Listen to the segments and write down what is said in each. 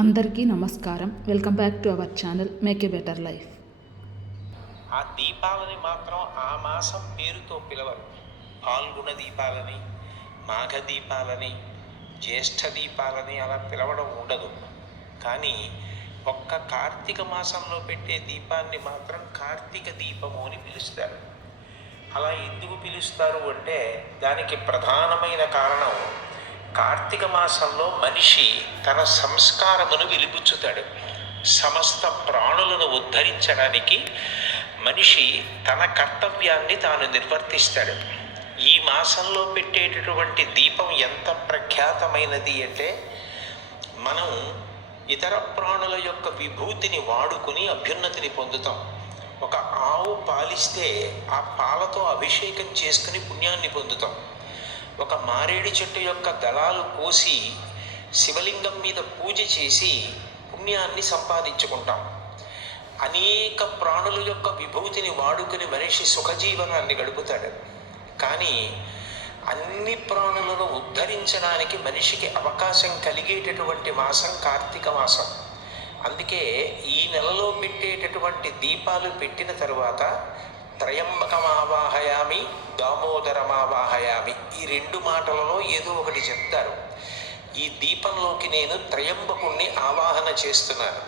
అందరికీ నమస్కారం. Welcome back to our channel make a better life. ఆ దీపాలని మాత్రం ఆ మాసం పేరుతో పిలవరు. పాల్గొన దీపాలని మాఘ దీపాలని జ్యేష్ఠ దీపాలని అలా పిలవడం ఉండదు. కానీ ఒక్క కార్తీక మాసంలో పెట్టే దీపాన్ని మాత్రం కార్తీక దీపము అని పిలుస్తారు. అలా ఎందుకు పిలుస్తారు అంటే దానికి ప్రధానమైన కారణం కార్తీక మాసంలో మనిషి తన సంస్కారమును విలుపుచ్చుతాడు సమస్త ప్రాణులను ఉద్ధరించడానికి మనిషి తన కర్తవ్యాన్ని తాను నిర్వర్తిస్తాడు. ఈ మాసంలో పెట్టేటటువంటి దీపం ఎంత ప్రఖ్యాతమైనది అంటే మనం ఇతర ప్రాణుల యొక్క విభూతిని వాడుకుని అభ్యున్నతిని పొందుతాం. ఒక ఆవు పాలిస్తే ఆ పాలతో అభిషేకం చేసుకుని పుణ్యాన్ని పొందుతాం. ఒక మారేడు చెట్టు యొక్క దళాలు కోసి శివలింగం మీద పూజ చేసి పుణ్యాన్ని సంపాదించుకుంటాం. అనేక ప్రాణుల యొక్క విభూతిని వాడుకుని మనిషి సుఖజీవనాన్ని గడుపుతాడు. కానీ అన్ని ప్రాణులను ఉద్ధరించడానికి మనిషికి అవకాశం కలిగేటటువంటి మాసం కార్తీక మాసం. అందుకే ఈ నెలలో పెట్టేటటువంటి దీపాలు పెట్టిన తరువాత త్రయంబ దామోదరమావాహయామి ఈ రెండు మాటలలో ఏదో ఒకటి చెప్తారు. ఈ దీపంలోకి నేను త్రయంబకుణ్ణి ఆవాహన చేస్తున్నాను.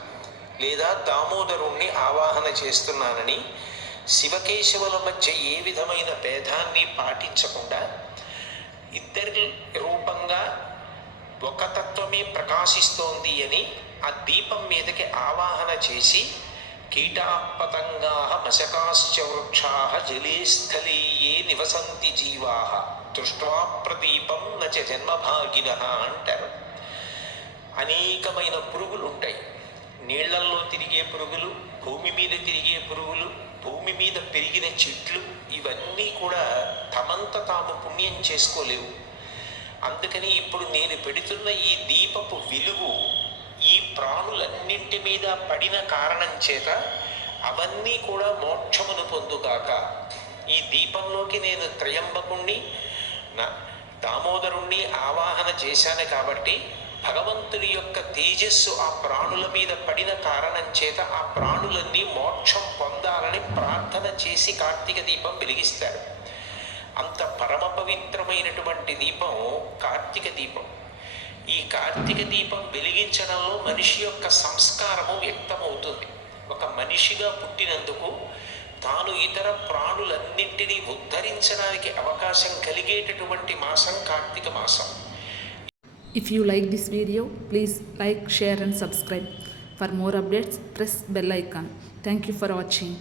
లేదా దామోదరుణ్ణి ఆవాహన చేస్తున్నానని శివకేశవుల మధ్య ఏ విధమైన భేదాన్ని పాటించకుండా ఇద్దరి రూపంగా ఒక తత్వమే ప్రకాశిస్తోంది అని ఆ దీపం మీదకి ఆవాహన చేసి కీటాపతంగా మశకాశ్చ వృక్షా జలే స్థలీయే నివసంతి జీవా దృష్ట్వా ప్రదీపం నచ జన్మభాగిన అంటారు. అనేకమైన పురుగులు ఉంటాయి నీళ్ళల్లో తిరిగే పురుగులు భూమి మీద తిరిగే పురుగులు భూమి మీద పెరిగిన చెట్లు ఇవన్నీ కూడా తమంత తాము పుణ్యం చేసుకోలేవు. అందుకని ఇప్పుడు నేను పెడుతున్న ఈ దీపపు వెలుగు ఈ ప్రాణులన్నింటి మీద పడిన కారణం చేత అవన్నీ కూడా మోక్షమును పొందుగాక. ఈ దీపంలోకి నేను త్రయంబకుణ్ణి నా దామోదరుణ్ణి ఆవాహన చేశాను కాబట్టి భగవంతుడి యొక్క తేజస్సు ఆ ప్రాణుల మీద పడిన కారణం చేత ఆ ప్రాణులన్నీ మోక్షం పొందాలని ప్రార్థన చేసి కార్తీక దీపం వెలిగిస్తారు. అంత పరమ పవిత్రమైనటువంటి దీపం కార్తీక దీపం. ఈ కార్తీక దీపం వెలిగించడంలో మనిషి యొక్క సంస్కారము వ్యక్తమవుతుంది. ఒక మనిషిగా పుట్టినందుకు తాను ఇతర ప్రాణులన్నింటినీ ఉద్ధరించడానికి అవకాశం కలిగేటటువంటి మాసం కార్తీక మాసం. If you like this video please like share and subscribe for more updates press bell icon thank you for watching